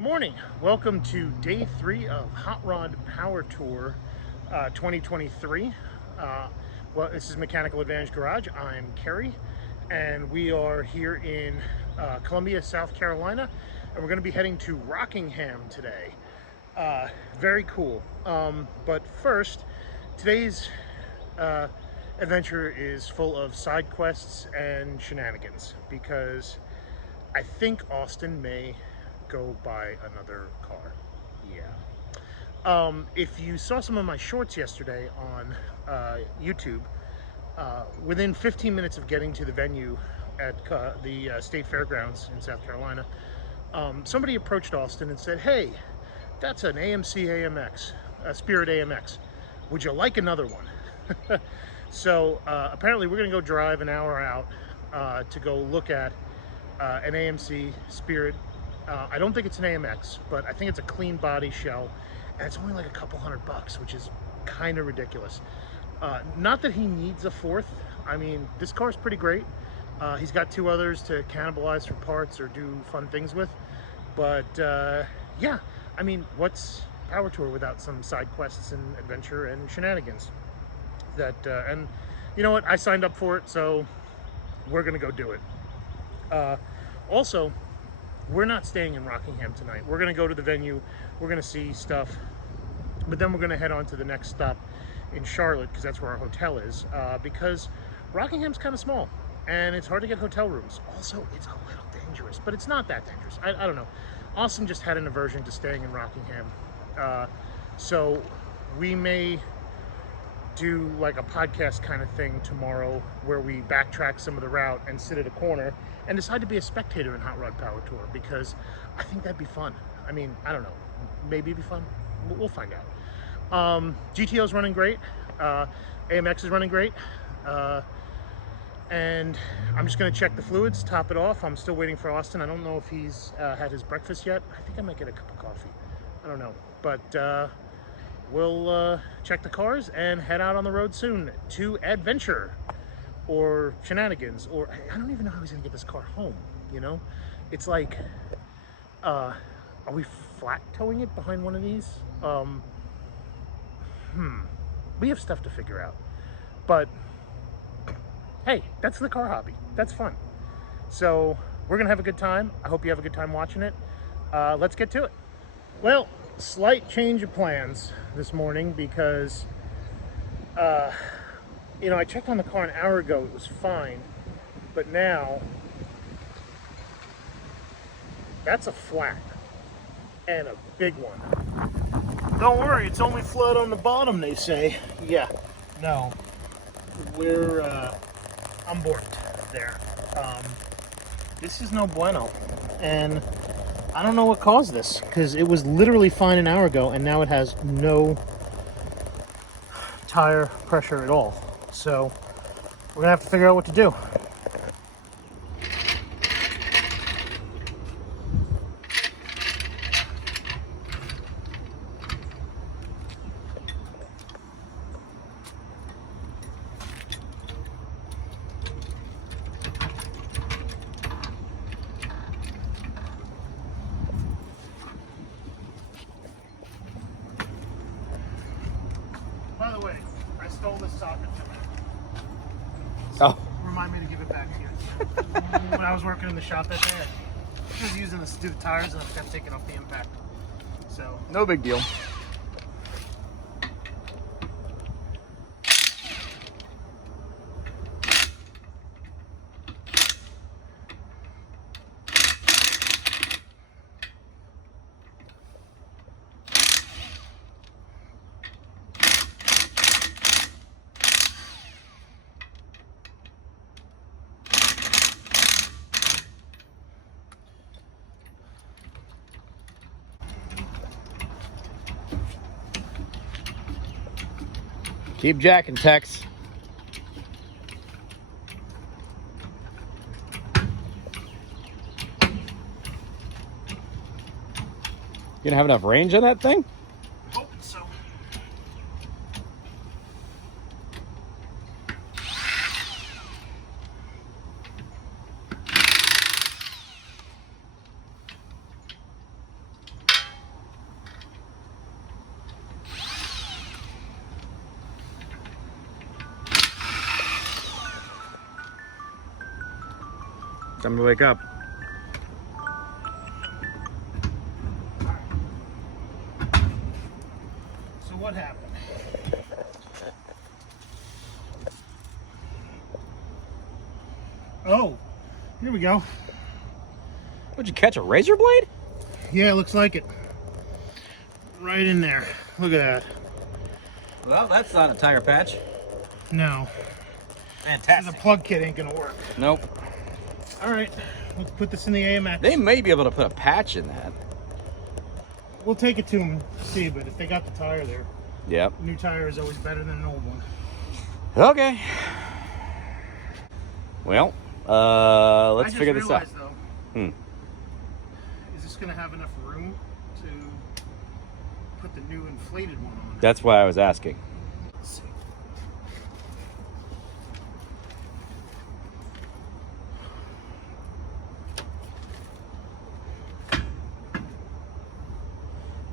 Good morning. Welcome to day 3 of Hot Rod Power Tour 2023. Well, this is Mechanical Advantage Garage. I'm Kerry, and we are here in Columbia, South Carolina, and we're going to be heading to Rockingham today. Very cool. But first, today's adventure is full of side quests and shenanigans because I think Austin may go buy another car. Yeah. If you saw some of my shorts yesterday on YouTube, within 15 minutes of getting to the venue at the State Fairgrounds in South Carolina, somebody approached Austin and said, "Hey, that's an AMC AMX, a Spirit AMX. Would you like another one?" So apparently we're going to go drive an hour out to go look at an AMC Spirit. I don't think it's an AMX, but I think it's a clean body shell, and it's only like a couple $100, which is kind of ridiculous. Not that he needs a fourth. I mean, this car's pretty great. He's got 2 others to cannibalize for parts or do fun things with. But yeah, I mean, what's Power Tour without some side quests and adventure and shenanigans? And you know what? I signed up for it, so we're gonna go do it. Also, we're not staying in Rockingham tonight. We're gonna go to the venue, we're gonna see stuff, but then we're gonna head on to the next stop in Charlotte, because that's where our hotel is, because Rockingham's kind of small, and it's hard to get hotel rooms. Also, it's a little dangerous, but it's not that dangerous. I don't know. Austin just had an aversion to staying in Rockingham, so we may do like a podcast kind of thing tomorrow where we backtrack some of the route and sit at a corner and decide to be a spectator in Hot Rod Power Tour, because I think that'd be fun. I mean, I don't know, maybe it'd be fun. We'll find out. GTO's running great. AMX is running great. And I'm just gonna check the fluids, top it off. I'm still waiting for Austin. I don't know if he's had his breakfast yet. I think I might get a cup of coffee. I don't know, but we'll check the cars and head out on the road soon to adventure or shenanigans, or I don't even know how he's gonna get this car home, you know? It's like, are we flat towing it behind one of these? We have stuff to figure out. But hey, that's the car hobby. That's fun. So we're gonna have a good time. I hope you have a good time watching it. Let's get to it. Well, slight change of plans this morning because you know, I checked on the car an hour ago, it was fine, but now that's a flat, and a big one. Don't worry, it's only flood on the bottom, they say. Yeah, no, we're I'm borked there. This is no bueno, and I don't know what caused this, because it was literally fine an hour ago, and now it has no tire pressure at all. So we're gonna have to figure out what to do. By the way, I stole this socket from you. Oh. Remind me to give it back to you. When I was working in the shop that day, I was using this to do the tires and I kept taking off the impact. So, No big deal. Keep jacking, Tex. You gonna have enough range on that thing? hope so. Time to wake up. So what happened? Oh, here we go. Would you catch a razor blade? Yeah, it looks like it. Right in there. Look at that. Well, that's not a tire patch. No. Fantastic. The plug kit ain't gonna work. Nope. All right, let's put this in the AMX. They may be able to put a patch in that. We'll take it to them and see, but if they got the tire there, Yep. a new tire is always better than an old one. Okay. Well, let's figure this out. Though, is this gonna have enough room to put the new inflated one on? That's why I was asking. Let's see.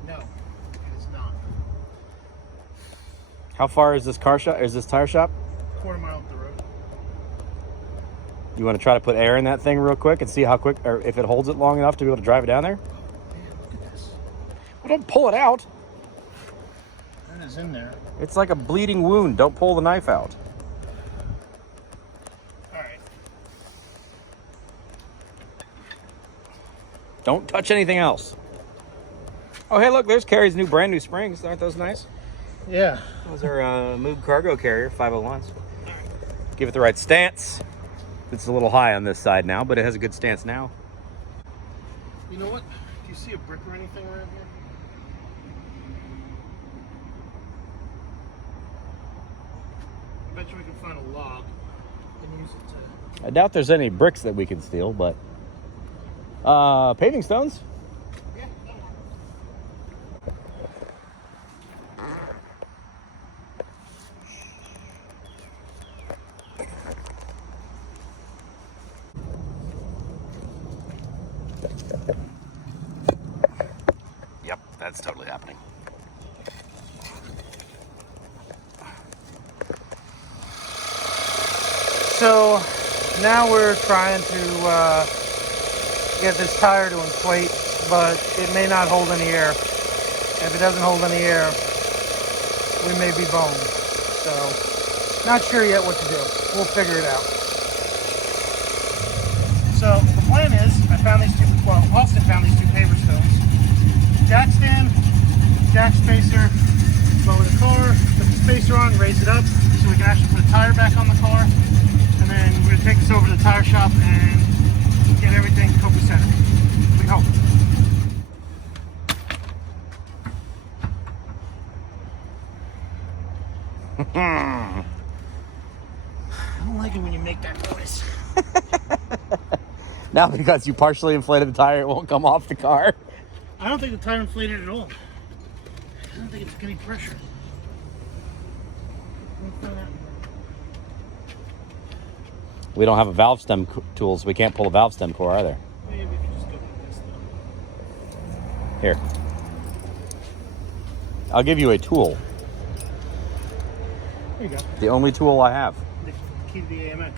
No, it is not. How far is this car shop? Is this tire shop? Quarter mile up the road. You want to try to put air in that thing real quick and see how quick, or if it holds it long enough to be able to drive it down there? Oh man, look at this. Well, don't pull it out. That is in there. It's like a bleeding wound. Don't pull the knife out. All right. Don't touch anything else. Oh, hey, look, there's Carrie's brand new springs. Aren't those nice? Yeah. Those are Moog cargo carrier 501s. Give it the right stance. It's a little high on this side now, but it has a good stance now. You know what? Do you see a brick or anything around here? I bet you we can find a log and use it to... I doubt there's any bricks that we can steal, but paving stones. Yeah, that'll work. Yep, that's totally happening. So now we're trying to get this tire to inflate, but it may not hold any air. If it doesn't hold any air, we may be boned. So not sure yet what to do. We'll figure it out. So the plan is, Austin found these two paver stones. Jack stand, jack spacer, lower the car, put the spacer on, raise it up so we can actually put a tire back on the car. And then we're going to take this over to the tire shop and get everything copacetic. We hope. I don't like it when you make that noise. Now because you partially inflated the tire, it won't come off the car. I don't think the tire inflated at all. I don't think it's getting pressure. We don't have a valve stem tools. We can't pull a valve stem core either. Maybe we can just go like this though. Here. I'll give you a tool. There you go. The only tool I have. The key to the AMX.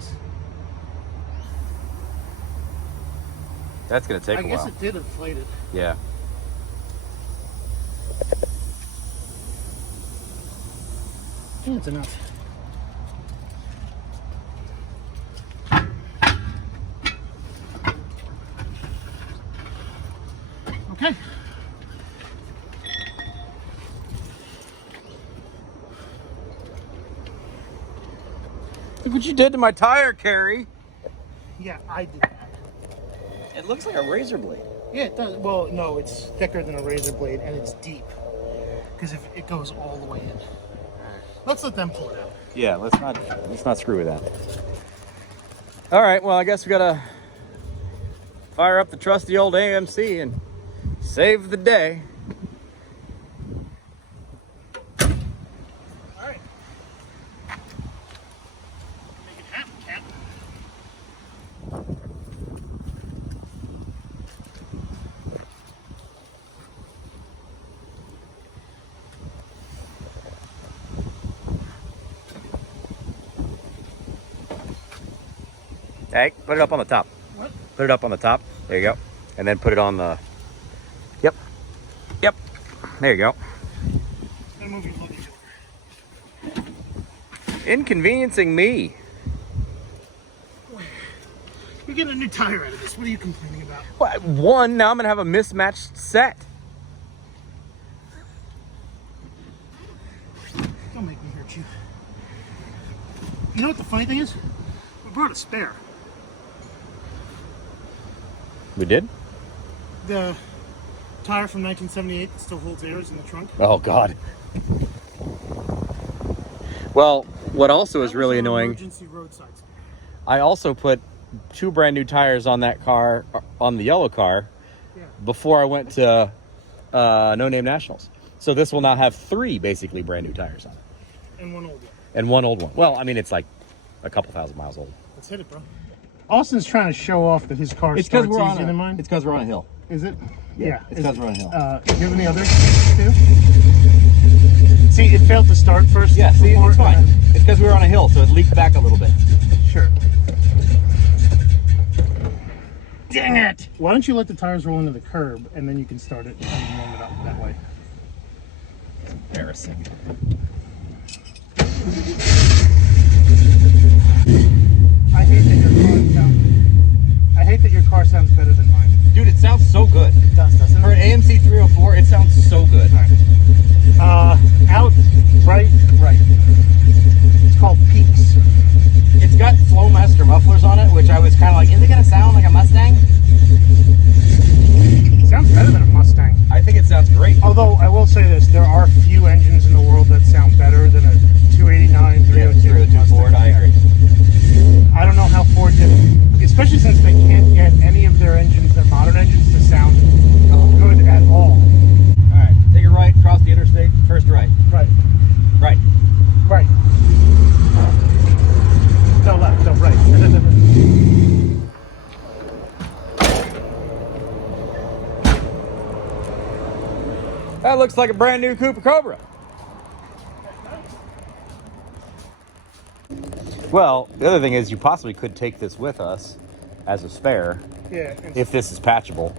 That's going to take a while. I guess it did inflate it. Yeah. Yeah, it's enough. Okay. Look what you did to my tire, Carrie. Yeah, I did that. It looks like a razor blade. Yeah, it does. Well, no, it's thicker than a razor blade and it's deep. Because if it goes all the way in. Let's let them pull it out. Yeah, let's not screw with that. All right, well, I guess we gotta fire up the trusty old AMC and save the day. All right. Make it happen, Cap. Hey, put it up on the top. What? Put it up on the top. There you go. And then put it on the. Yep. Yep. There you go. Move your luggage over. Inconveniencing me. You're getting a new tire out of this. What are you complaining about? Well, one, now I'm going to have a mismatched set. Don't make me hurt you. You know what the funny thing is? We brought a spare. We did? The tire from 1978 that still holds airs in the trunk. Oh, God. Well, what also is really annoying, Emergency roadside spare. I also put 2 brand new tires on that car, on the yellow car, before I went to No Name Nationals. So this will now have 3 basically brand new tires on it. And one old one. And one old one. Well, I mean, it's like a couple thousand miles old. Let's hit it, bro. Austin's trying to show off that his car starts easier than mine. It's because we're on a hill. Is it? Yeah, it's because we're on a hill. Do you have any others too? See, it failed to start first. Yeah, see, it's fine. It's because we were on a hill, so it leaked back a little bit. Sure. Dang it! Why don't you let the tires roll into the curb, and then you can start it and warm it up that way. It's embarrassing. I hate that your car sounds better than mine. Dude, it sounds so good. It does, doesn't it? For an AMC 304, it sounds so good. All right. Out, right. It's called Peaks. It's got Flowmaster mufflers on it, which I was kind of like, is it going to sound like a Mustang? It sounds better than a Mustang. I think it sounds great. Although, I will say this, there are few engines in the world that sound better than a 289, 302, 302 Ford, I agree. I don't know how Ford did it, especially since they can't get any of their engines, their modern engines, to sound good at all. Alright, take a right, cross the interstate, first right. Right. Right. Right. No left, no right. That looks like a brand new Cooper Cobra. Well, the other thing is you possibly could take this with us as a spare. Yeah. If this is patchable.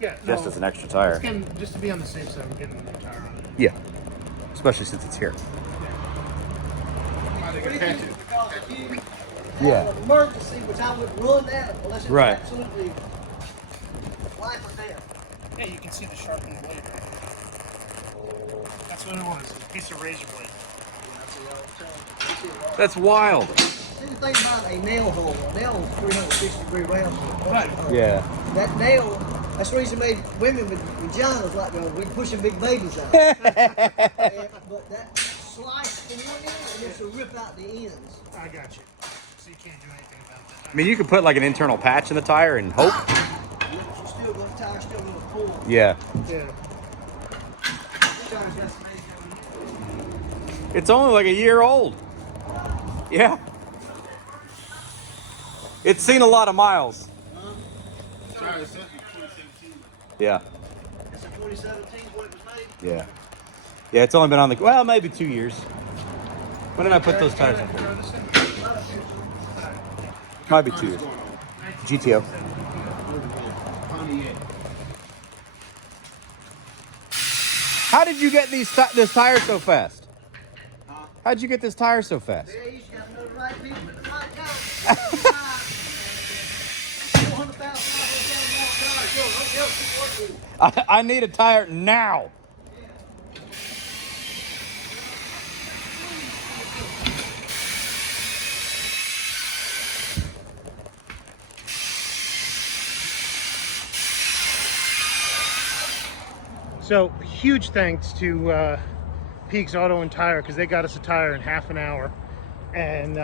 Yeah. Just as an extra tire. Just to be on the safe side, we're getting a new tire on it. Yeah. Especially since it's here. Yeah. Emergency, which I would run that unless it was Right. absolutely life or death. Yeah, you can see the sharpened blade. That's what it was. A piece of razor blade. That's wild. See the thing about a nail hole. A nail is 360-degree round. Right. Yeah. That nail, that's the reason made women with vaginas like we pushing big babies out. But that slice the one end and it's to rip out the ends. I got you. So you can't do anything about that. I mean, you could put like an internal patch in the tire and hope. The tire's still going to pull. Yeah. Yeah. It's only like a year old. Yeah. It's seen a lot of miles. Yeah. It's a 2017 when it was made. Yeah. Yeah, it's only been on the, well, maybe 2 years. When did I put those tires in? Might be 2 years. GTO. How did you get this tire so fast? How'd you get this tire so fast? Yeah, you just got to know the right people at the right time. 400,000 I need a tire now. So, huge thanks to Peaks Auto and Tire, because they got us a tire in half an hour. And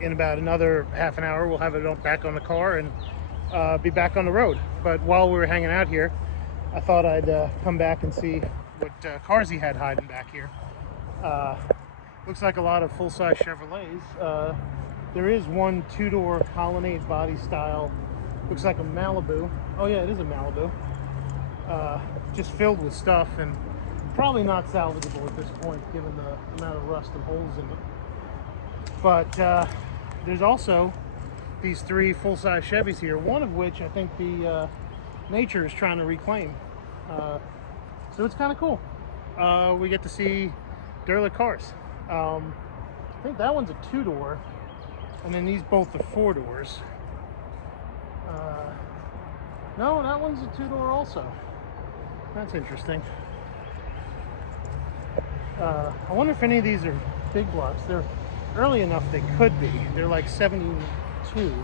in about another half an hour, we'll have it back on the car and be back on the road. But while we were hanging out here, I thought I'd come back and see what cars he had hiding back here. Looks like a lot of full-size Chevrolets. There is one two-door Colonnade body style. Looks like a Malibu. Oh yeah, it is a Malibu. Just filled with stuff and probably not salvageable at this point, given the amount of rust and holes in it. But there's also these 3 full-size Chevys here, one of which I think the nature is trying to reclaim. So it's kind of cool. We get to see derelict cars. I think that one's a 2-door, and then these both are 4 doors. No, that one's a 2-door also. That's interesting. I wonder if any of these are big blocks. They're early enough they could be. They're like 72,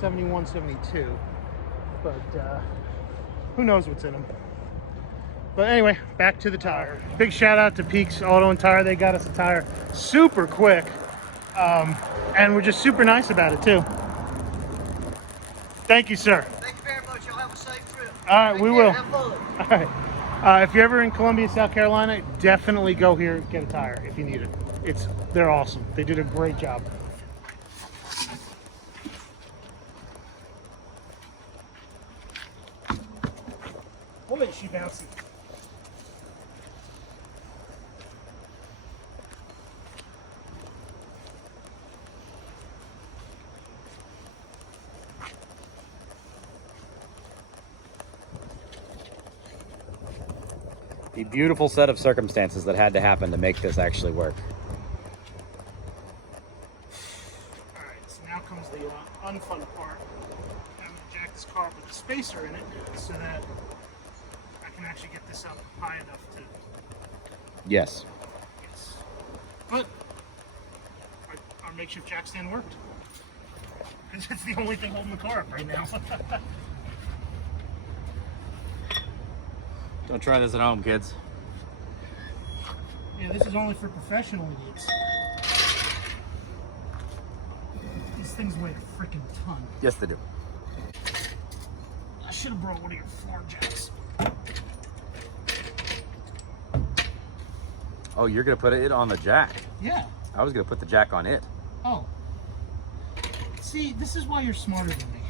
71, 72. But who knows what's in them. But anyway, back to the tire. Big shout out to Peaks Auto and Tire. They got us a tire super quick. And we're just super nice about it too. Thank you, sir. Thank you very much. Y'all have a safe trip. All right, Take we care. will. Have fun. All right. If you're ever in Columbia, South Carolina, definitely go here and get a tire if you need it. They're awesome. They did a great job. Boy, is she bouncy. The beautiful set of circumstances that had to happen to make this actually work. All right, so now comes the unfun part. I'm gonna jack this car with a spacer in it so that I can actually get this up high enough to. Yes. Yes. But our makeshift jack stand worked. Because it's the only thing holding the car up right now. Don't try this at home, kids. Yeah, this is only for professional use. These things weigh a freaking ton. Yes, they do. I should have brought one of your floor jacks. Oh, you're gonna put it on the jack. Yeah. I was gonna put the jack on it. Oh. See, this is why you're smarter than me.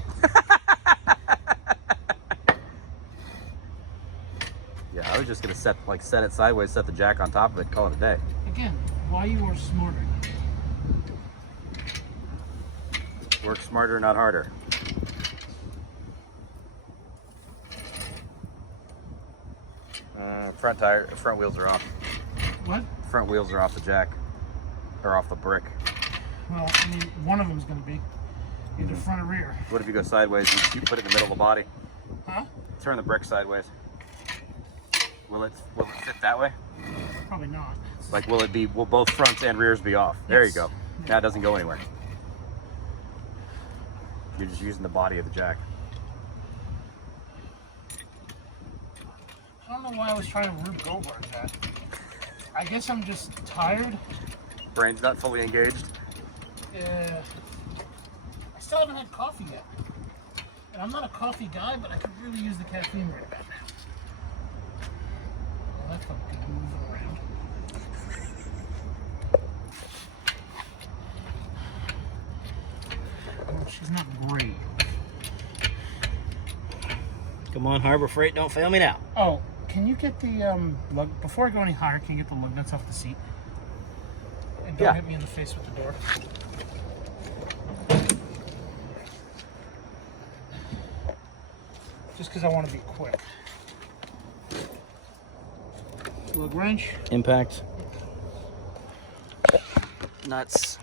Yeah, I was just gonna set it sideways, set the jack on top of it, call it a day. Again, why you are smarter than me. Work smarter, not harder. Front wheels are off. What? Front wheels are off the jack, or off the brick. Well, I mean, one of them's going to be either front or rear. What if you go sideways and you put it in the middle of the body? Huh? Turn the brick sideways. Will it fit that way? Probably not. Like, will both fronts and rears be off? There you Yes. go. Now it doesn't go anywhere. You're just using the body of the jack. I don't know why I was trying to Rube Goldberg that. I guess I'm just tired. Brain's not fully engaged. Yeah. I still haven't had coffee yet. And I'm not a coffee guy, but I could really use the caffeine right about now. Well, that felt good moving around. Well, she's not great. Come on, Harbor Freight, don't fail me now. Oh, can you get the lug, before I go any higher, can you get the lug nuts off the seat? And don't Yeah. hit me in the face with the door. Just because I want to be quick. Lug wrench. Impact. Nuts.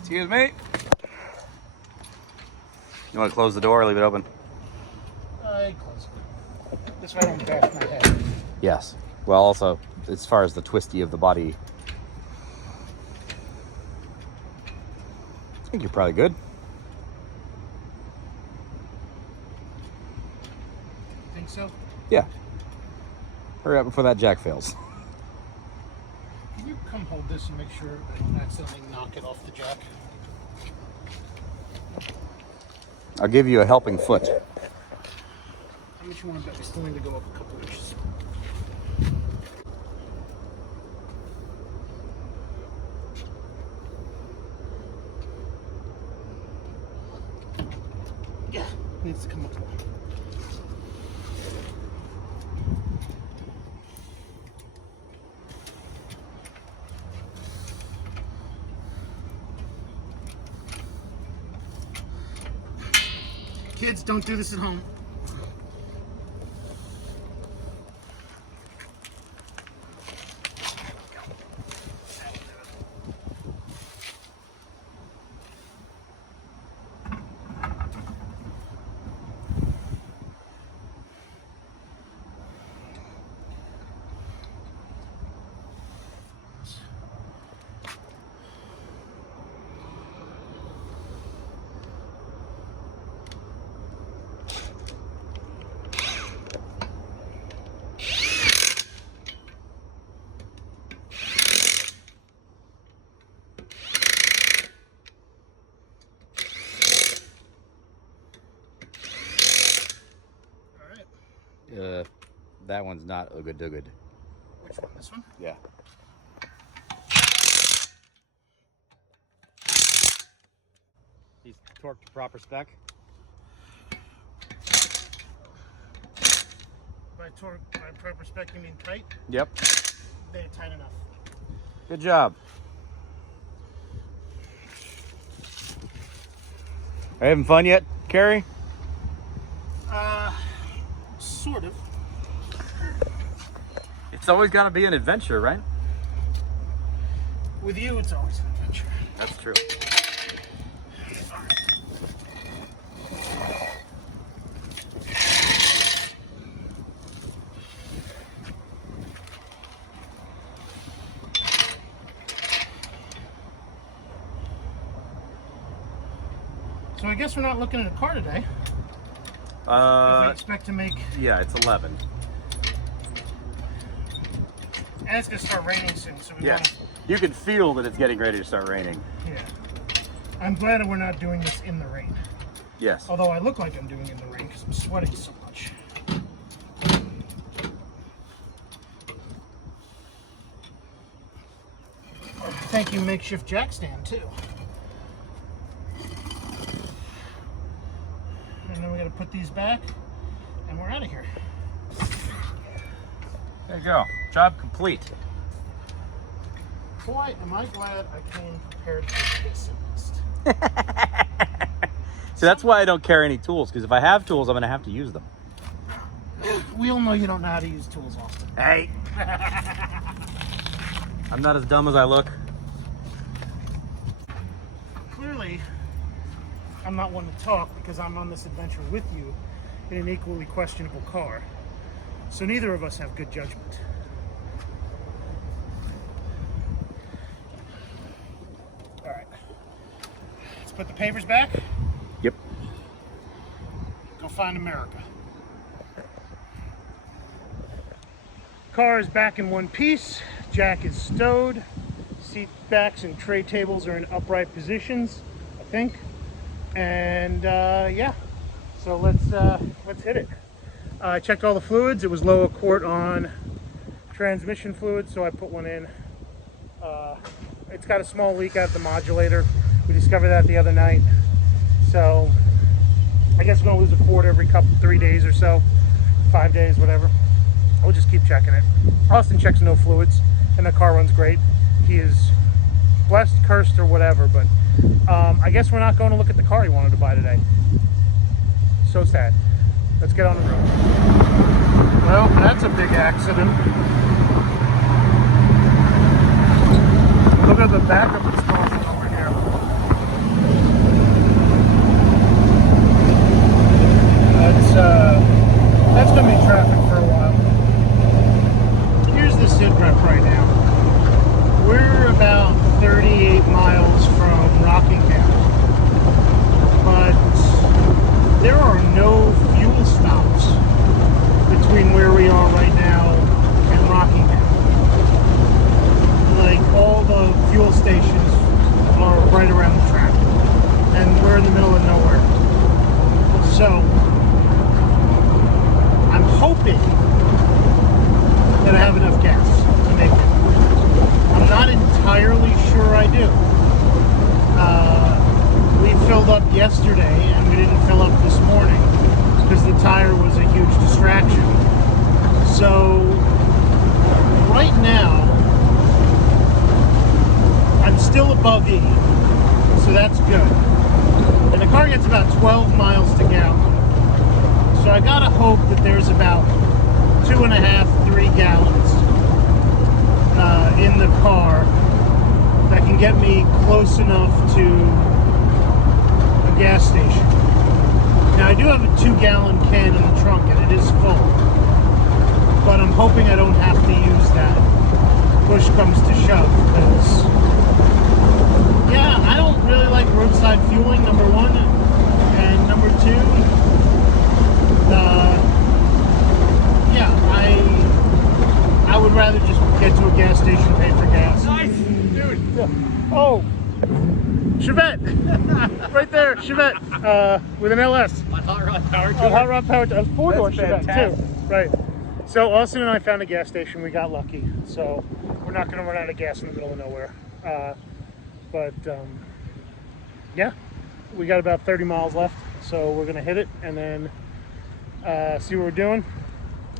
Excuse me. You want to close the door or leave it open? I close it. This way I don't bash my head. Yes. Well, also, as far as the twisty of the body, I think you're probably good. Think so? Yeah. Hurry up before that jack fails. Can you come hold this and make sure I don't accidentally knock it off the jack? I'll give you a helping foot. How much you want to bet we still need to go up a couple inches? Yeah, needs to come up more. Kids, don't do this at home. That one's not a good. Which one? This one? Yeah. He's torqued to proper spec. By proper spec, you mean tight? Yep. They're tight enough. Good job. Are you having fun yet, Carrie? Sort of. It's always got to be an adventure, right? With you, it's always an adventure. That's true. So I guess we're not looking at a car today. We expect to make... Yeah, it's 11. And it's going to start raining soon, so we want to... You can feel that it's getting ready to start raining. Yeah. I'm glad that we're not doing this in the rain. Yes. Although I look like I'm doing it in the rain because I'm sweating so much. Thank you, makeshift jack stand, too. And then we got to put these back, and we're out of here. There you go. Job complete. Boy, am I glad I came prepared for this at least. So that's why I don't carry any tools, because if I have tools, I'm going to have to use them. We all know you don't know how to use tools, Austin. Hey! I'm not as dumb as I look. Clearly, I'm not one to talk because I'm on this adventure with you in an equally questionable car. So neither of us have good judgment. All right. Let's put the papers back. Yep. Go find America. Car is back in one piece. Jack is stowed. Seat backs and tray tables are in upright positions, I think. And yeah, so let's hit it. I checked all the fluids. It was low a quart on transmission fluid, so I put one in. It's got a small leak out the modulator. We discovered that the other night. So I guess we're gonna lose a quart every 3 days or so, 5 days, whatever. We'll just keep checking it. Austin checks no fluids, and the car runs great. He is blessed, cursed, or whatever, but I guess we're not going to look at the car he wanted to buy today. So sad. Let's get on the road. Well, that's a big accident. Look at the backup that's going over here. That's going to be traffic for a while. Here's the sit rep right now. We're about 38 miles from Rockingham, but there are no fuel stops between where we are right now and Rockingham. Like, all the fuel stations are right around the track, and we're in the middle of nowhere. So I'm hoping that I have enough gas to make it. I'm not entirely sure I do. We filled up yesterday and we didn't fill up this morning because the tire was a huge distraction. So right now I'm still above E, so that's good. And the car gets about 12 miles to gallon. I gotta hope that there's about 2.5, 3 gallons in the car that can get me close enough to a gas station. Now I do have a 2-gallon can in the trunk and it is full, but I'm hoping I don't have to use that. Push comes to shove, because yeah, I don't really like roadside fueling, number one, and number two, yeah, I would rather just get to a gas station, pay for gas. Nice, dude. Oh, Chevette, right there, Chevette, with an LS. On hot rod power tour. A hot rod power, a 4-door That's Chevette fantastic. too. Right. So Austin and I found a gas station. We got lucky. So we're not going to run out of gas in the middle of nowhere. Yeah, we got about 30 miles left. So we're going to hit it and then see what we're doing.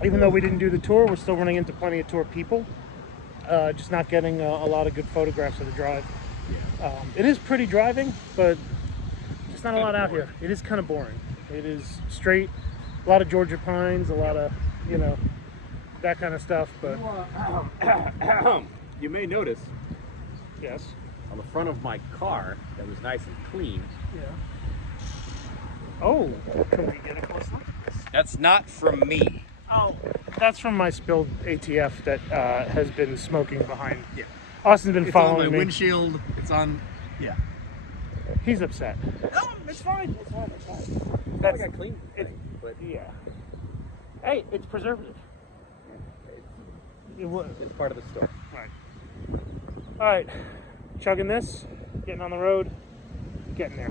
Even though we didn't do the tour, we're still running into plenty of tour people. Just not getting a lot of good photographs of the drive. It is pretty driving, but just not a lot out here. It is kind of boring. It is straight, a lot of Georgia pines, a lot of, you know, that kind of stuff. But You may notice yes, on the front of my car that was nice and clean. yeah. Oh, can we get a close look? That's not from me. Oh, that's from my spilled ATF that has been smoking behind. Yeah. Austin's been It's on following my me. windshield. It's on. Yeah. He's upset. No, it's fine. It's fine. It's fine. That's I got clean. it, But yeah. Hey, it's preservative. it's part of the story. Right. All right, chugging this, getting on the road, getting there.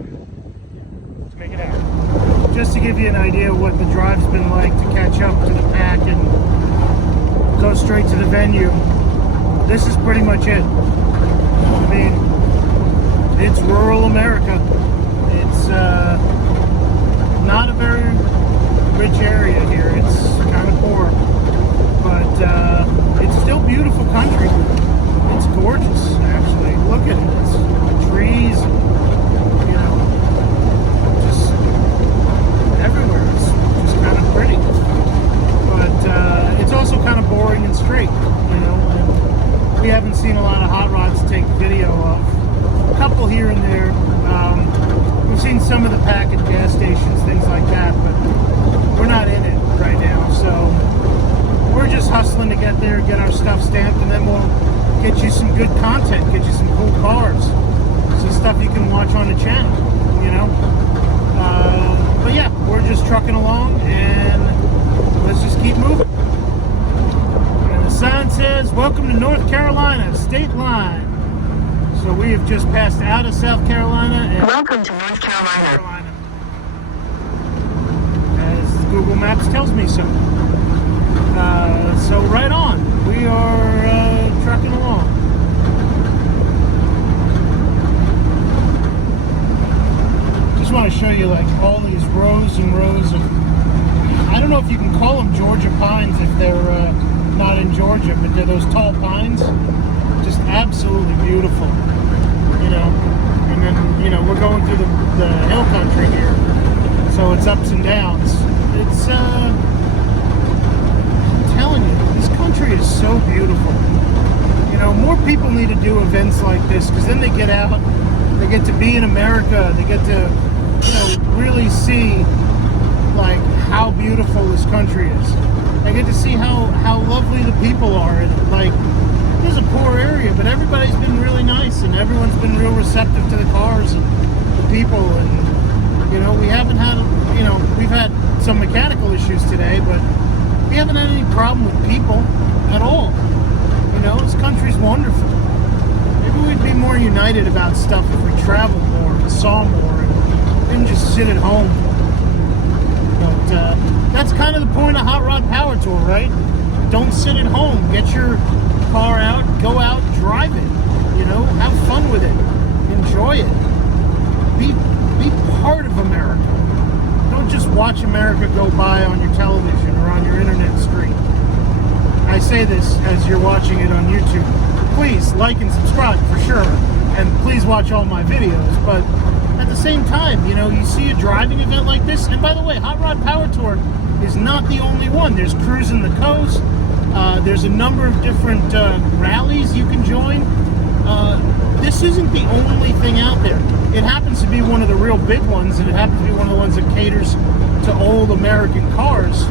Let's make it happen. Just to give you an idea of what the drive's been like to catch up to the pack and go straight to the venue, this is pretty much it. I mean, it's rural America. It's not a very rich area here. It's kind of poor, but it's still beautiful country. It's gorgeous, actually. Look at it. It's trees, you know, just everywhere. It's just kind of pretty. But it's also kind of boring and straight, you know. And we haven't seen a lot of hot rods to take video of. A couple here and there. We've seen some of the pack at gas stations, things like that, but we're not in it right now. So we're just hustling to get there, get our stuff stamped, and then we'll get you some good content, get you some cool cars, some stuff you can watch on the channel, you know. But yeah, we're just trucking along, and let's just keep moving. And the sign says, "Welcome to North Carolina, state line." So we have just passed out of South Carolina and Welcome to North Carolina. as Google Maps tells me so. So right on, we are trucking along. Just want to show you like all these rows and rows of, I don't know if you can call them Georgia pines if they're not in Georgia, but they're those tall pines, just absolutely beautiful, you know. And then, you know, we're going through the hill country here, so it's ups and downs. It's telling you, this country is so beautiful. You know, more people need to do events like this, because then they get out, they get to be in America, they get to, you know, really see like how beautiful this country is. They get to see how lovely the people are. And like, there's a poor area, but everybody's been really nice, and everyone's been real receptive to the cars and the people. And you know, we haven't had, you know, we've had some mechanical issues today, but we haven't had any problem with people at all. You know, this country's wonderful. Maybe we'd be more united about stuff if we traveled more and saw more and didn't just sit at home. But that's kind of the point of Hot Rod Power Tour, right? Don't sit at home. Get your car out, go out, drive it. You know, have fun with it. Enjoy it. Be part of America. Don't just watch America go by on your television or on your internet screen. I say this as you're watching it on YouTube. Please like and subscribe for sure, and please watch all my videos, but at the same time, you know, you see a driving event like this, and by the way, Hot Rod Power Tour is not the only one. There's Cruising the Coast. There's a number of different rallies you can join. This isn't the only thing out there. It happens to be one of the real big ones, and it happens to be one of the ones that caters to old American cars.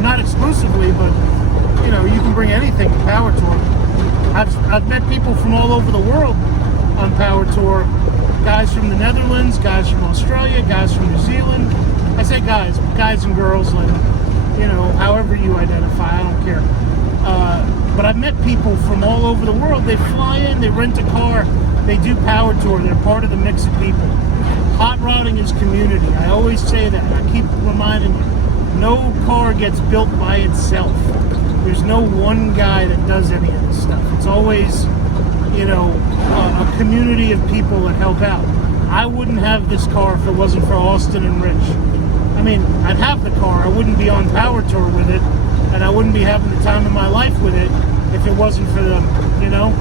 Not exclusively, but you know, you can bring anything to Power Tour. I've met people from all over the world on Power Tour. Guys from the Netherlands, guys from Australia, guys from New Zealand. I say guys and girls, and you know, however you identify, I don't care. But I've met people from all over the world. They fly in, they rent a car, they do Power Tour. They're part of the mix of people. Hot rodding is community. I always say that. I keep reminding you. No car gets built by itself. There's no one guy that does any of this stuff. It's always, you know, a community of people that help out. I wouldn't have this car if it wasn't for Austin and Rich. I mean, I'd have the car. I wouldn't be on Power Tour with it, and I wouldn't be having the time of my life with it if it wasn't for them. You know,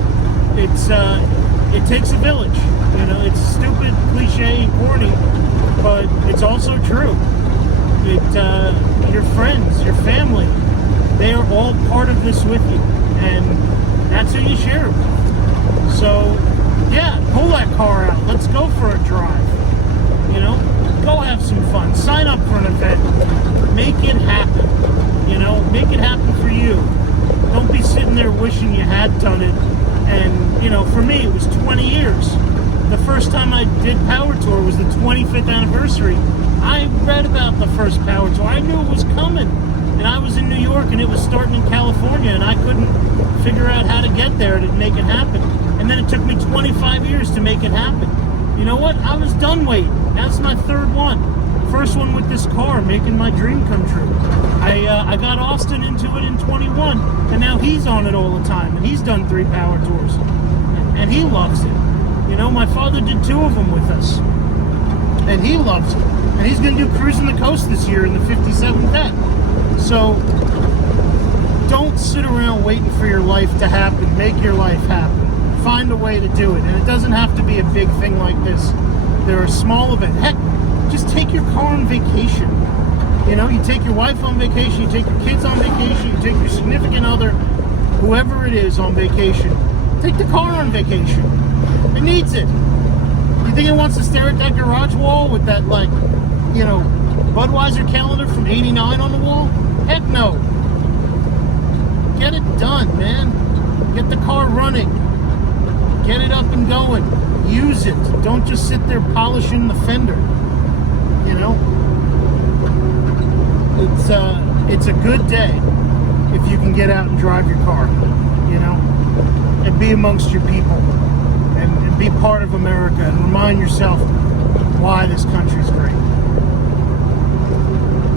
it takes a village. You know, it's stupid, cliche, and corny, but it's also true. Your friends, your family, they are all part of this with you, and that's who you share it with. So, yeah, pull that car out. Let's go for a drive. You know, go have some fun. Sign up for an event. Make it happen. You know, make it happen for you. Don't be sitting there wishing you had done it. And, you know, for me, it was 20 years. The first time I did Power Tour was the 25th anniversary. I read about the first Power Tour. I knew it was coming. And I was in New York, and it was starting in California, and I couldn't figure out how to get there to make it happen. And then it took me 25 years to make it happen. You know what? I was done waiting. That's my third one. First one with this car, making my dream come true. I got Austin into it in 21, and now he's on it all the time, and he's done 3 Power Tours, and he loves it. You know, my father did 2 of them with us, and he loves it. And he's going to do Cruising the Coast this year in the 57th vet. So, don't sit around waiting for your life to happen. Make your life happen. Find a way to do it. And it doesn't have to be a big thing like this. There are small events. Heck, just take your car on vacation. You know, you take your wife on vacation, you take your kids on vacation, you take your significant other, whoever it is, on vacation. Take the car on vacation. It needs it. You think it wants to stare at that garage wall with that, like, you know, Budweiser calendar from '89 on the wall? Heck no. Get it done, man. Get the car running. Get it up and going. Use it. Don't just sit there polishing the fender. You know? It's a good day if you can get out and drive your car, you know? And be amongst your people. And be part of America. And remind yourself why this country's great.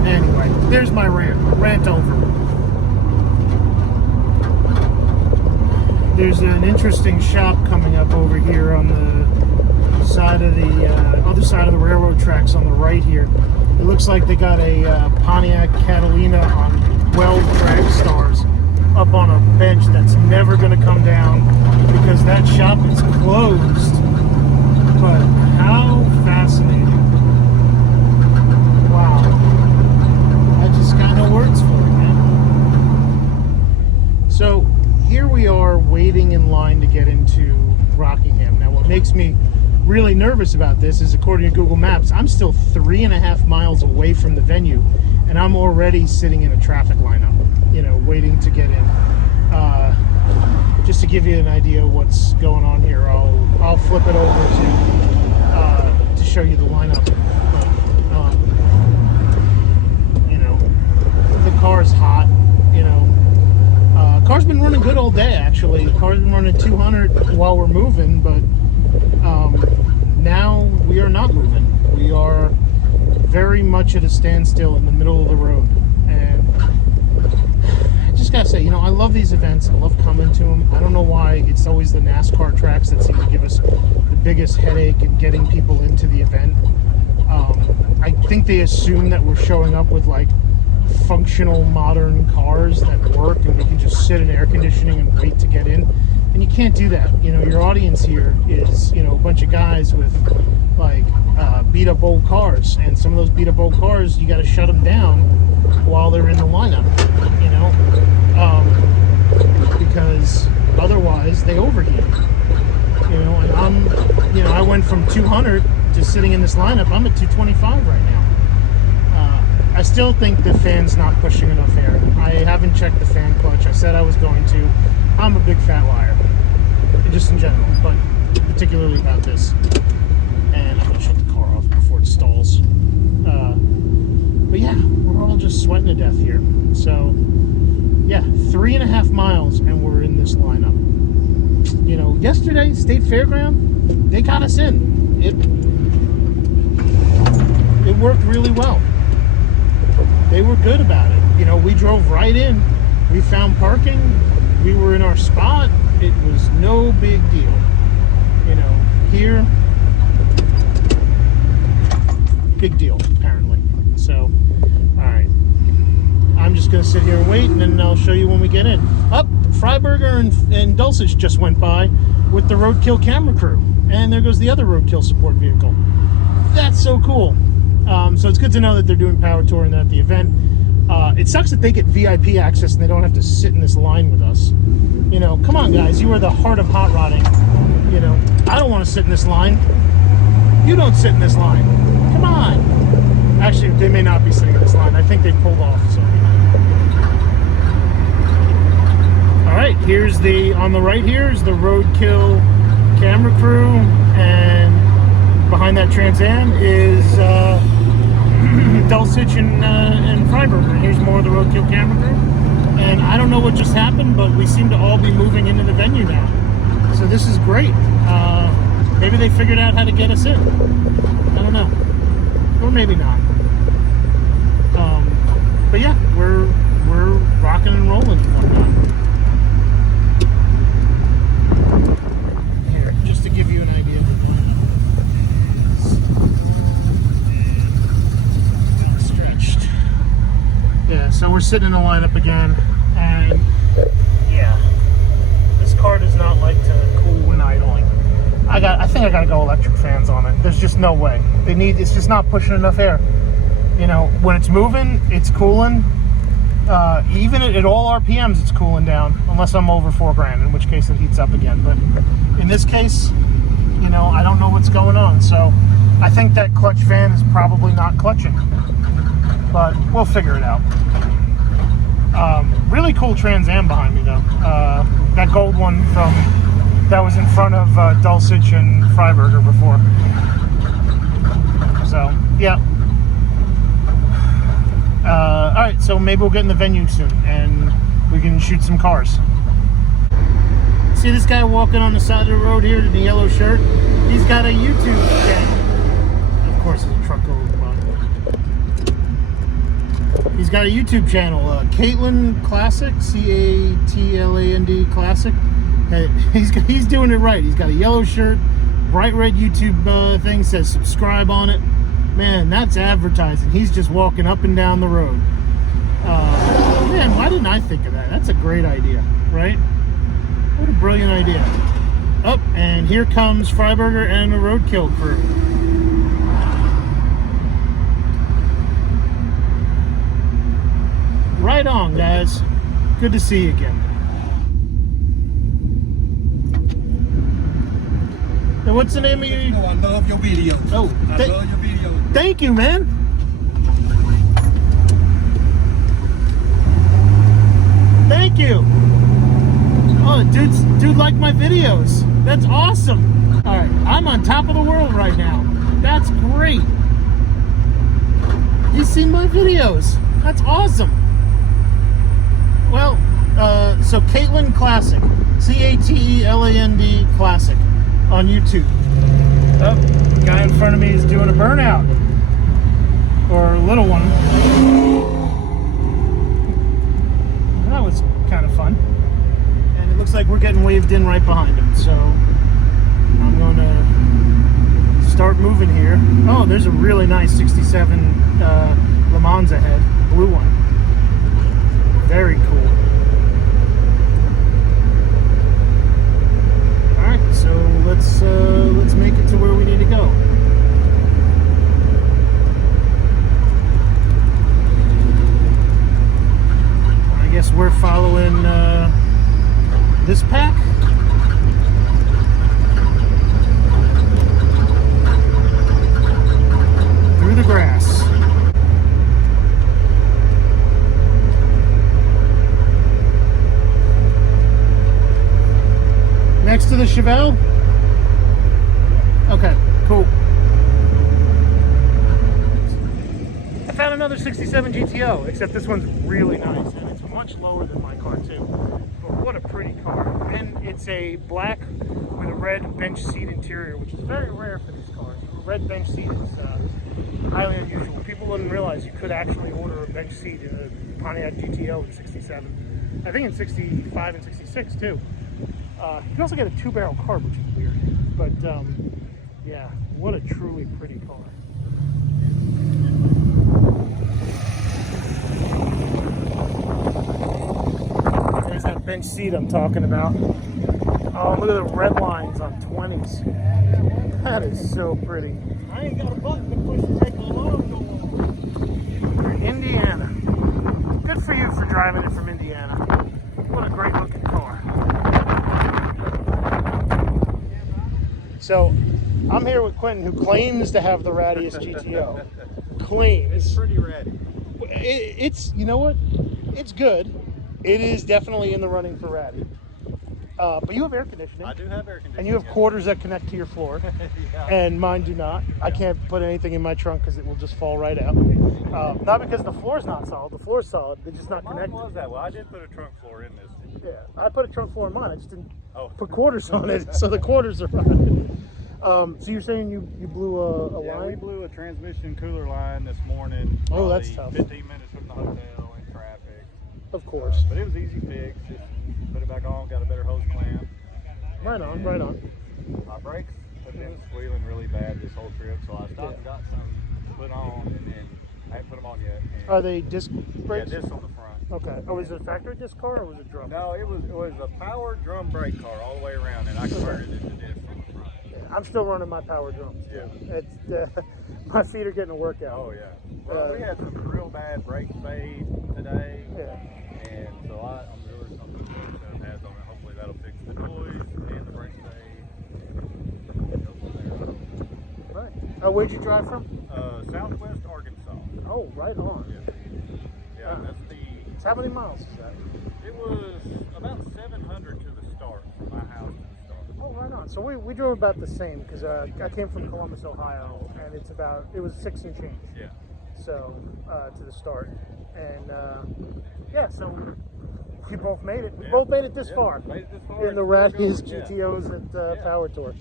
Anyway, there's my rant. Rant over. There's an interesting shop coming up over here on the side of the other side of the railroad tracks on the right here. It looks like they got a Pontiac Catalina on weld drag stars up on a bench that's never going to come down because that shop is closed. But how fascinating. Wow. I just got no words for it, man. So here we are waiting in line to get into Rockingham. Now what makes me really nervous about this is, according to Google Maps, I'm still 3.5 miles away from the venue, and I'm already sitting in a traffic lineup, you know, waiting to get in. Just to give you an idea of what's going on here, I'll flip it over to show you the lineup. But, you know, the car's hot. You know, car's been running good all day. Actually, the car's been running 200 while we're moving, but now we are not moving. We are very much at a standstill in the middle of the road, and I just gotta say, you know, I love these events. I love coming to them. I don't know why it's always the NASCAR tracks that seem to give us the biggest headache in getting people into the event. I think they assume that we're showing up with like functional modern cars that work and we can just sit in air conditioning and wait to get in. And you can't do that. You know, your audience here is, you know, a bunch of guys with like beat up old cars, and some of those beat up old cars, you got to shut them down while they're in the lineup, you know, because otherwise they overheat. You know, and I went from 200 to sitting in this lineup. I'm at 225 right now. I still think the fan's not pushing enough air. I haven't checked the fan clutch. I said I was going to. I'm a big fat liar, just in general, but particularly about this. And I'm gonna shut the car off before it stalls. But yeah, we're all just sweating to death here. So yeah, 3.5 miles and we're in this lineup. You know, yesterday, State Fairground, they got us in. It worked really well. They were good about it. You know, we drove right in. We found parking. We were in our spot. It was no big deal. You know, here, big deal, apparently. So, all right. I'm just going to sit here and wait, and then I'll show you when we get in. Up, Freiberger and Dulcich just went by with the Roadkill camera crew. And there goes the other Roadkill support vehicle. That's so cool. So it's good to know that they're doing power touring at the event. It sucks that they get VIP access and they don't have to sit in this line with us. You know, come on guys, you are the heart of hot rodding. You know, I don't want to sit in this line. You don't sit in this line. Come on. Actually, they may not be sitting in this line. I think they pulled off. So. All right, here's on the right here is the Roadkill camera crew, and behind that Trans Am is Dulcich and Freiberger. Here's more of the Roadkill camera crew. And I don't know what just happened, but we seem to all be moving into the venue now. So this is great. Maybe they figured out how to get us in. I don't know. Or maybe not. But yeah, we're rocking and rolling and whatnot. Here, just to give you an idea of the stretched. Yeah, so we're sitting in a lineup again, and yeah, this car does not like to cool when idling. I think I gotta go electric fans on it. There's just no way. It's just not pushing enough air. You know, when it's moving, it's cooling. Even at all RPMs, it's cooling down, unless I'm over 4 grand, in which case it heats up again. But in this case, you know, I don't know what's going on. So I think that clutch fan is probably not clutching, but we'll figure it out. Really cool Trans Am behind me though. That gold one that was in front of Dulcich and Freiberger before. So yeah. All right, so maybe we'll get in the venue soon and we can shoot some cars. See this guy walking on the side of the road here in the yellow shirt? He's got a YouTube channel. Of course, there's a truck over the bottom. He's got a YouTube channel, Caitlin Classic, Catland Classic. He's doing it right. He's got a yellow shirt, bright red YouTube thing, says subscribe on it. Man, that's advertising. He's just walking up and down the road. Man, why didn't I think of that? That's a great idea, right? What a brilliant idea. Oh, and here comes Freiberger and the Roadkill crew. Right on, guys. Good to see you again. Now, what's the name of your... Oh, I love your videos. Oh, I love your videos. Thank you, man. Thank you. Oh, dude liked my videos. That's awesome. All right, I'm on top of the world right now. That's great. He's seen my videos. That's awesome. Well, so Caitlin Classic, Catland Classic on YouTube. Oh, the guy in front of me is doing a burnout. Or a little one. That was kind of fun. And it looks like we're getting waved in right behind him. So I'm going to start moving here. Oh, there's a really nice 67 Le Mans ahead. Blue one. Very cool. we're following this pack. Through the grass. Next to the Chevelle? Okay, cool. I found another 67 GTO, except this one's really nice, and it's much lower than my car too. But what a pretty car. And it's a black with a red bench seat interior, which is very rare for these cars. A red bench seat is highly unusual. People wouldn't realize you could actually order a bench seat in a Pontiac GTO in 67. I think in 65 and 66 too. You can also get a 2-barrel carb, which is weird. But yeah, what a truly pretty car. There's that bench seat I'm talking about. Oh, look at the red lines on 20s. That is so pretty. I ain't got a button to push to take the alarm no more. Indiana. Good for you for driving it from Indiana. What a great looking car. So, I'm here with Quentin, who claims to have the rattiest GTO. Claims. It's pretty ratty. It's, you know what? It's good. It is definitely in the running for ratty. But you have air conditioning. I do have air conditioning. And you have quarters that connect to your floor. Yeah. And mine do not. I can't put anything in my trunk because it will just fall right out. Not because the floor's not solid. The floor's solid. They're just not Mine connected. was that. Well, I did put a trunk floor in this. Yeah, I put a trunk floor in mine. I just didn't Oh. put quarters on it, so the quarters are on it. So you're saying you blew a Yeah, line? we blew a transmission cooler line this morning. Oh, that's probably tough. 15 minutes from the hotel in traffic. Of course. But it was easy fix. Just put it back on, got a better hose clamp. Right on, right on. My brakes have been squealing really bad this whole trip, so I stopped and got some put on, and then I haven't put them on yet. And Are they disc brakes? Yeah, disc on the front. Okay. Oh, is it a factory disc car or was it drum? No, it was a power drum brake car all the way around, and I converted it to disc on the front. Yeah, I'm still running my power drums. Yeah. It's my feet are getting a workout. Oh yeah. Well, we had some real bad brake fade today. Yeah. And so I'm doing something that has on it. Hopefully that'll fix the noise and the brake fade. Go from there. Right. Where'd you drive from? Southwest Arkansas. Oh, right on. Yeah, that's the. So how many miles is that? It was about 700 to the start from my house to the start. Oh, right on. So we drove about the same because I came from Columbus, Ohio, and it was 6 and change. Yeah. So to the start, and yeah, so we both made it. We both made it this far. Made it this far. In the rattiest GTOs at Power Tour.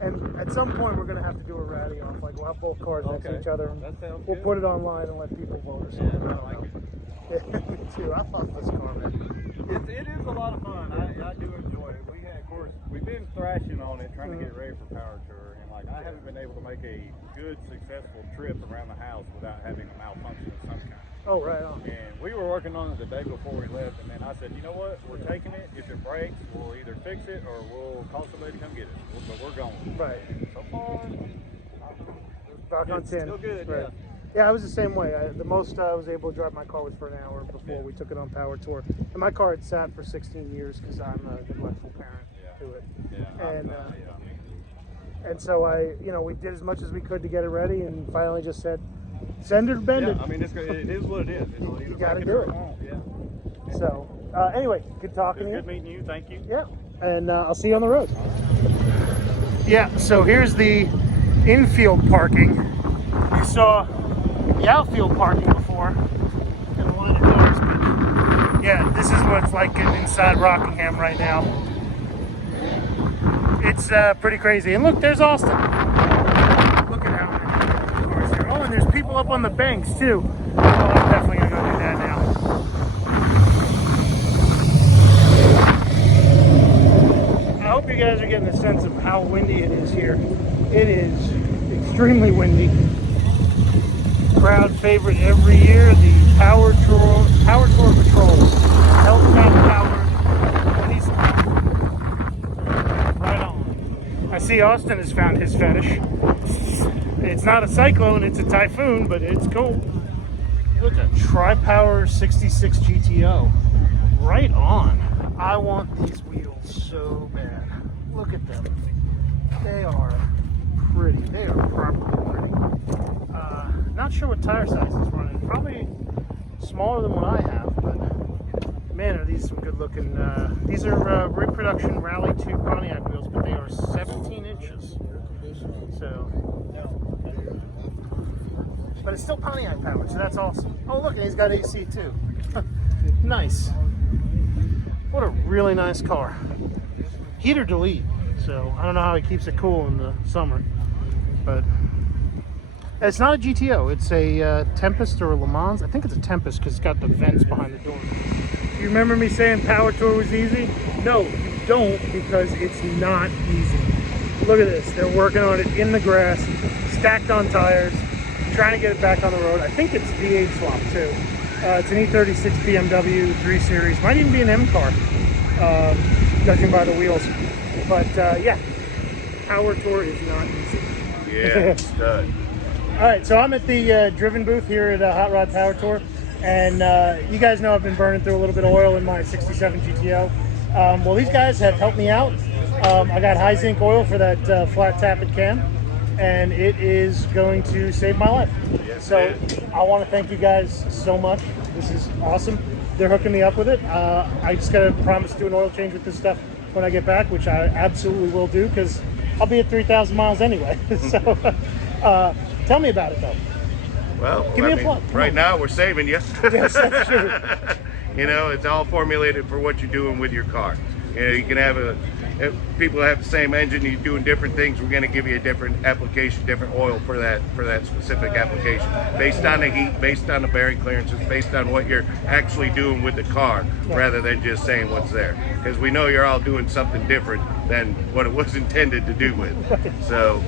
And at some point we're gonna have to do a ratty off. Like we'll have both cars next to each other. And that sounds we'll good. put it online and let people vote or something. Yeah, I like it. Yeah, me too. I love this car, man. It is a lot of fun. I do enjoy it. Of course, we've been thrashing on it, trying to get ready for Power Tour, and like I haven't been able to make a good, successful trip around the house without having a malfunction of some kind. Oh, right on. And we were working on it the day before we left, and then I said, you know what, we're taking it. If it breaks, we'll either fix it or we'll call somebody to come get it. But we're going. Right. And so far, Back on it's 10. still good. Right. Yeah, I was the same way. The most I was able to drive my car was for an hour before we took it on Power Tour. And my car had sat for 16 years because I'm a neglectful parent to it. Yeah. And so we did as much as we could to get it ready, and finally just said, send it or bend it. Yeah, I mean, it is what it is. You got to do it. Yeah. So anyway, good talking to you. Good meeting you. Thank you. Yeah, and I'll see you on the road. Yeah, so here's the infield parking. You saw the outfield parking before in a line of cars, but yeah, this is what it's like getting inside Rockingham right now. It's pretty crazy. And look, there's Austin. Look at how many cars there. Oh, and there's people up on the banks too. Oh, I'm definitely gonna go do that now. I hope you guys are getting a sense of how windy it is here. It is extremely windy. Crowd favorite every year, the Power Tour Patrol. Hellcat powered 20. Right on. I see Austin has found his fetish. It's not a cyclone, it's a typhoon, but it's cold. Look at Tri-Power 66 GTO. Right on. I want these wheels so bad. Look at them. They are pretty. They are properly pretty. Not sure what tire size is running. Probably smaller than what I have, but man, are these some good looking. These are reproduction Rally 2 Pontiac wheels, but they are 17 inches. So, but it's still Pontiac powered, so that's awesome. Oh, look, and he's got AC too. Nice. What a really nice car. Heat or delete. So I don't know how he keeps it cool in the summer, but it's not a GTO. It's a Tempest or a Le Mans. I think it's a Tempest because it's got the vents behind the door. You remember me saying Power Tour was easy? No, you don't, because it's not easy. Look at this. They're working on it in the grass, stacked on tires, trying to get it back on the road. I think it's V8 swap too. It's an E36 BMW 3 Series. Might even be an M car, judging by the wheels. But yeah, Power Tour is not easy. Yeah, stud. All right, so I'm at the driven booth here at Hot Rod Power Tour, and you guys know I've been burning through a little bit of oil in my 67 GTO. Well, these guys have helped me out. I got high zinc oil for that flat tappet cam, and it is going to save my life. Yes, So it is. I want to thank you guys so much. This is awesome. They're hooking me up with it. I just got to promise to do an oil change with this stuff when I get back, which I absolutely will do, because I'll be at 3,000 miles anyway. So tell me about it, though. Well, Give me a plug. Come right on. now we're saving you. Yes, that's true. You know, it's all formulated for what you're doing with your car. You know, you can have if people have the same engine, you're doing different things. We're going to give you a different application, different oil for that specific application, based on the heat, based on the bearing clearances, based on what you're actually doing with the car, rather than just saying what's there. Because we know you're all doing something different than what it was intended to do with. So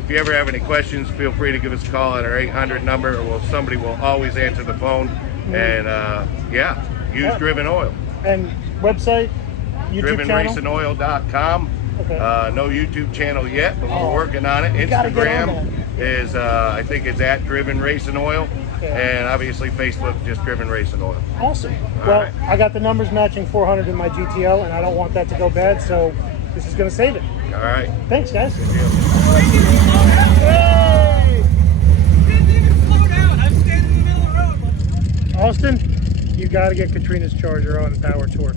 if you ever have any questions, feel free to give us a call at our 800 number, or somebody will always answer the phone. And yeah, use Driven Oil. And website, YouTube channel? DrivenRacingOil.com. Okay. No YouTube channel yet, but we're working on it. You gotta get on Instagram is, I think it's at Driven Racing Oil. Okay. And obviously Facebook, just Driven Racing Oil. Awesome. Well, right. I got the numbers matching 400 in my GTO, and I don't want that to go bad, so this is going to save it. All right. Thanks, guys. Austin, you got to get Katrina's Charger on Power Tour.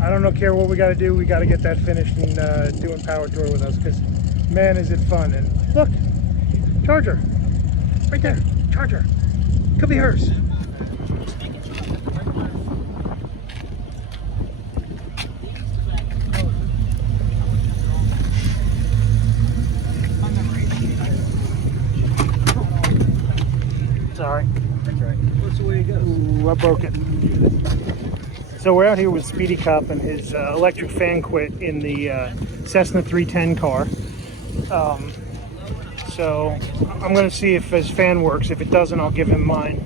I don't care what we got to do. We got to get that finished and doing Power Tour with us, because man, is it fun. And look, Charger, right there, Charger. Could be hers. Sorry. That's right. That's the way it goes. Ooh, I broke it. So we're out here with Speedy Cop, and his electric fan quit in the Cessna 310 car. So I'm going to see if his fan works. If it doesn't, I'll give him mine.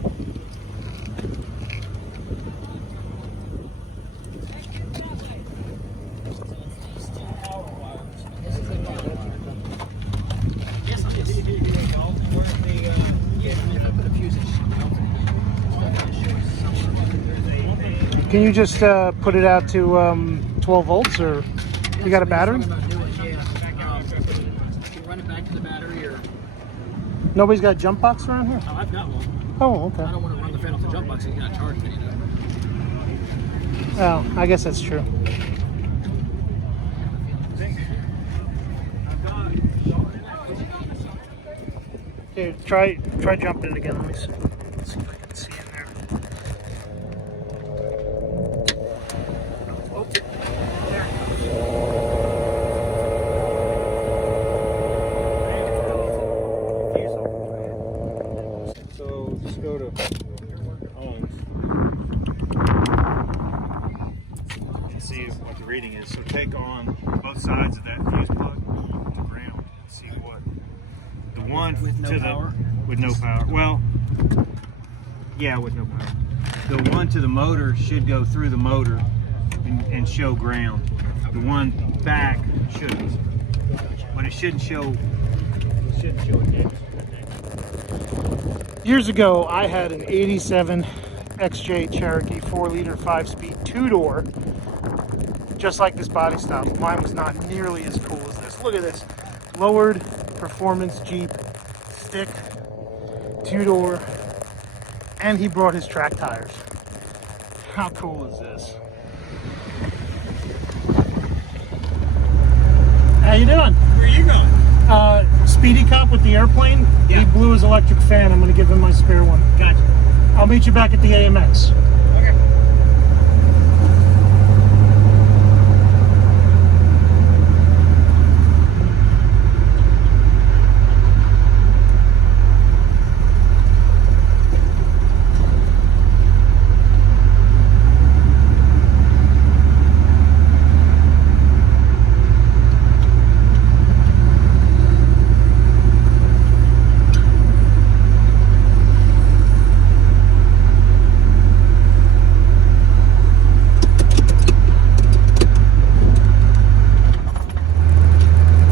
Can you just put it out to 12 volts, or you got a battery? You run it back to the battery, or Nobody's got a jump box around here? I've got one. Oh, okay. I don't want to run the fan off the jump box, so you got to charge me. Oh, I guess that's true. Here, try jumping it again. Let me see. Let's see if I can see in there. Oh, So just go to homes and see what the reading is. So take on both sides of that fuse plug to ground and see what the one With no to power? with no power. Well, yeah, with no power. The one to the motor should go through the motor and show ground. The one back shouldn't, but it shouldn't show. It shouldn't show a dent. Years ago, I had an 87 XJ Cherokee 4-liter 5-speed 2-door, just like this body style. Mine was not nearly as cool as this. Look at this. Lowered performance Jeep stick 2-door, and he brought his track tires. How cool is this? How you doing? Where you going? Speedy Cop with the airplane. Yeah. He blew his electric fan. I'm going to give him my spare one. Gotcha. I'll meet you back at the AMX. Okay.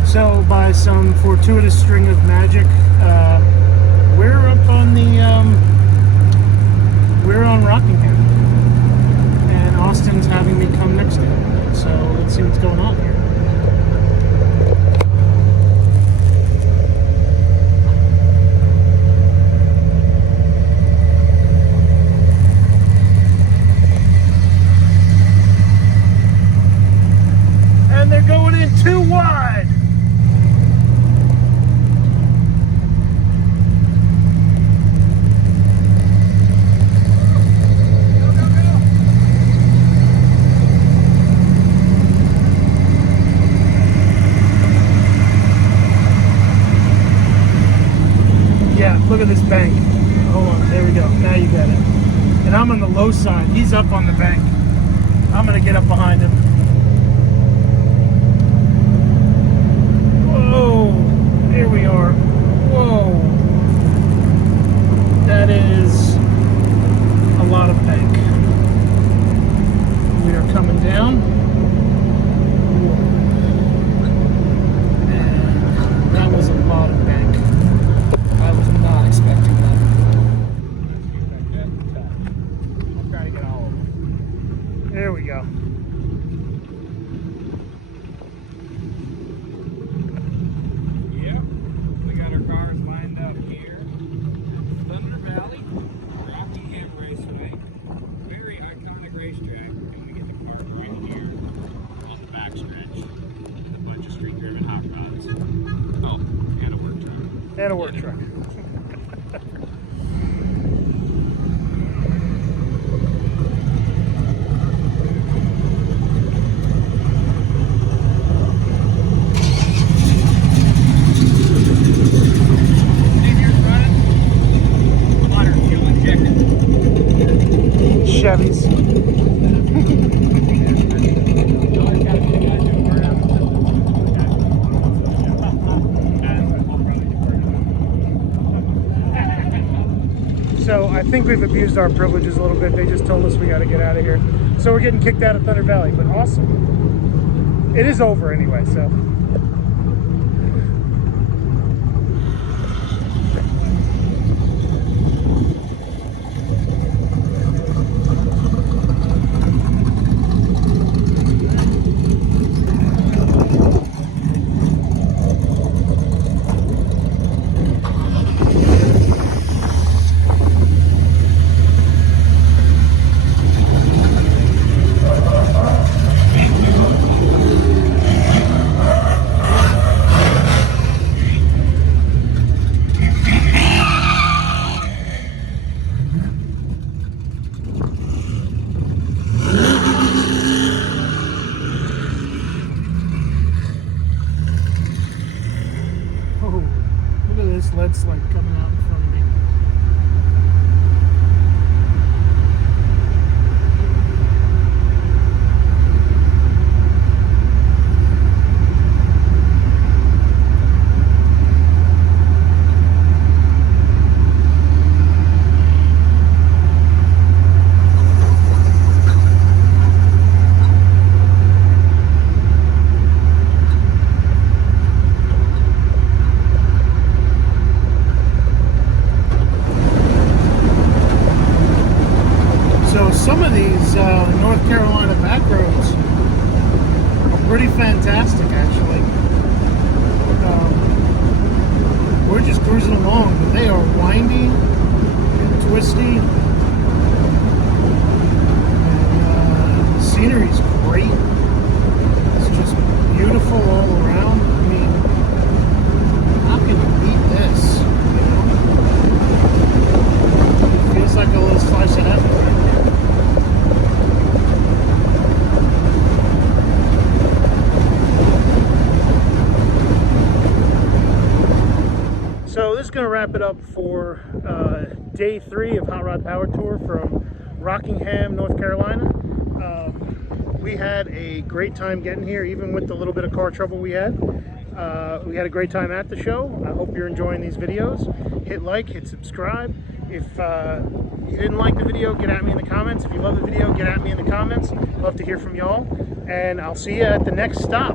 So, by some fortuitous string of magic, we're up on we're on Rockingham, and Austin's having me come next to him. So let's see what's going on here. And they're going in too wide. Yeah, look at this bank. Hold on, there we go. Now you got it. And I'm on the low side. He's up on the bank. I'm gonna get up behind him. Whoa, here we are. Whoa. That is a lot of bank. We are coming down. And that was a lot of bank. I was not expecting that. I'll try to get all of them. There we go. Yep. We got our cars lined up here. Thunder Valley, Rockingham Raceway. Very iconic racetrack. And we get the park right here on the backstretch. With a bunch of street driven hot rods. Oh, and a work truck. And a work truck. Water fuel injected. Chevys. So I think we've abused our privileges a little bit. They just told us we got to get out of here. So we're getting kicked out of Thunder Valley, but awesome. It is over anyway, so. Oh, look at this lead slide coming out in front of me. some of these North Carolina back roads are pretty fantastic, actually. We're just cruising along, but they are windy and twisty. And the scenery's great. It's just beautiful all around. I mean, how can you beat this? You know? Feels like a little slice of heaven right there. So this is going to wrap it up for day 3 of Hot Rod Power Tour from Rockingham, North Carolina. We had a great time getting here, even with the little bit of car trouble we had. We had a great time at the show. I hope you're enjoying these videos. Hit like, hit subscribe. If you didn't like the video, get at me in the comments. If you love the video, get at me in the comments. Love to hear from y'all. And I'll see you at the next stop.